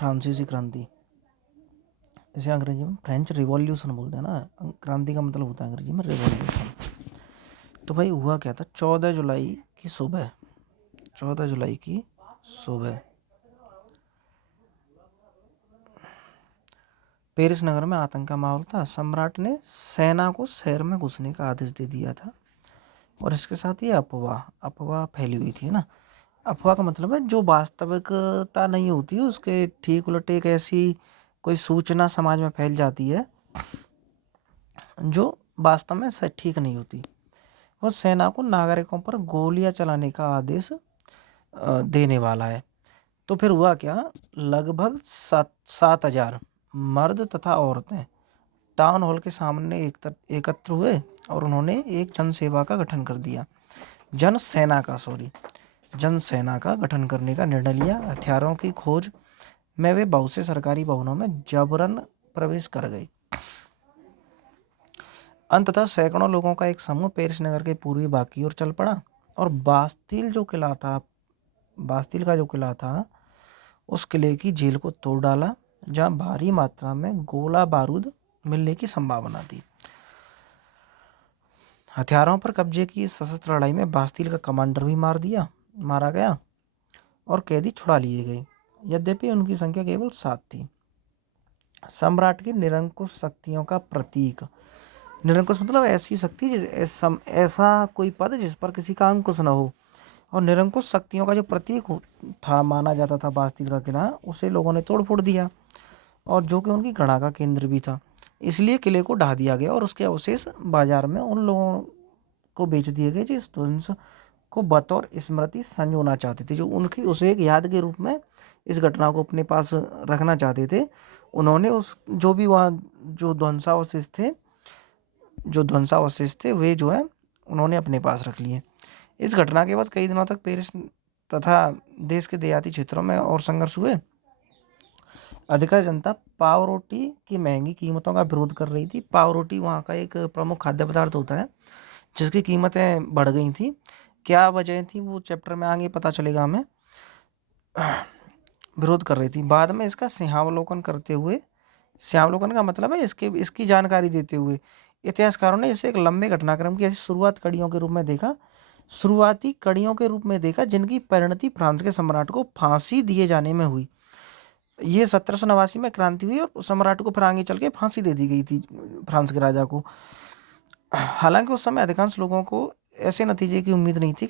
फ्रांसीसी क्रांति, इसे अंग्रेजी में फ्रेंच रिवॉल्यूशन बोलते हैं ना। क्रांति का मतलब होता है अंग्रेजी में रिवॉल्यूशन। तो भाई हुआ क्या था, 14 जुलाई की सुबह, 14 जुलाई की सुबह पेरिस नगर में आतंक का माहौल था। सम्राट ने सेना को शहर में घुसने का आदेश दे दिया था। और इसके साथ ही अफवाह अफवाह फैली हुई थी ना। अफवाह का मतलब है जो वास्तविकता नहीं होती, उसके ठीक उलट एक ऐसी कोई सूचना समाज में फैल जाती है जो वास्तव में ठीक नहीं होती। वो सेना को नागरिकों पर गोलियां चलाने का आदेश देने वाला है। तो फिर हुआ क्या, लगभग 7,000 मर्द तथा औरतें टाउन हॉल के सामने एकत्र हुए और उन्होंने एक जनसेवा का गठन कर दिया, जनसेना का गठन करने का निर्णय लिया। हथियारों की खोज में वे बहुत से सरकारी भवनों में जबरन प्रवेश कर गए। अंततः सैकड़ों लोगों का एक समूह पेरिस नगर के पूर्वी भाग की ओर चल पड़ा और बास्तिल का जो किला था उस किले की जेल को तोड़ डाला, जहां भारी मात्रा में गोला बारूद मिलने की संभावना थी। हथियारों पर कब्जे की सशस्त्र लड़ाई में बास्तिल का कमांडर भी मारा गया और कैदी छुड़ा लिए गए। यद्यपि उनकी संख्या केवल 7 थी। सम्राट की निरंकुश शक्तियों का प्रतीक, निरंकुश मतलब ऐसी शक्ति ऐसा कोई पद जिस पर किसी का अंकुश न हो। और निरंकुश शक्तियों का जो प्रतीक था माना जाता था बास्तिल का किला, उसे लोगों ने तोड़ फोड़ दिया और जो कि उनकी घृणा का केंद्र भी था। इसलिए किले को ढा दिया गया और उसके अवशेष बाजार में उन लोगों को बेच दिए गए जो इस ध्वंस को बतौर स्मृति संजोना चाहते थे, जो उनकी उसे एक याद के रूप में इस घटना को अपने पास रखना चाहते थे। उन्होंने उस जो भी वहाँ जो ध्वंसावशेष थे वे जो है उन्होंने अपने पास रख लिए। इस घटना के बाद कई दिनों तक पेरिस तथा देश के देहाती क्षेत्रों में और संघर्ष हुए। अधिकांश जनता पाव रोटी की महंगी कीमतों का विरोध कर रही थी। पाव रोटी वहाँ का एक प्रमुख खाद्य पदार्थ होता है जिसकी कीमतें बढ़ गई थी। क्या वजह थी वो चैप्टर में आगे पता चलेगा हमें। विरोध कर रही थी। बाद में इसका सिंहावलोकन का मतलब है इसकी जानकारी देते हुए इतिहासकारों ने इसे एक लंबे घटनाक्रम की ऐसी शुरुआती कड़ियों के रूप में देखा जिनकी परिणति फ्रांस के सम्राट को फांसी दिए जाने में हुई। ये 1789 में क्रांति हुई और सम्राट को फिर आगे चल के फांसी दे दी गई थी, फ्रांस के राजा को। हालांकि उस समय अधिकांश लोगों को ऐसे नतीजे की उम्मीद नहीं थी।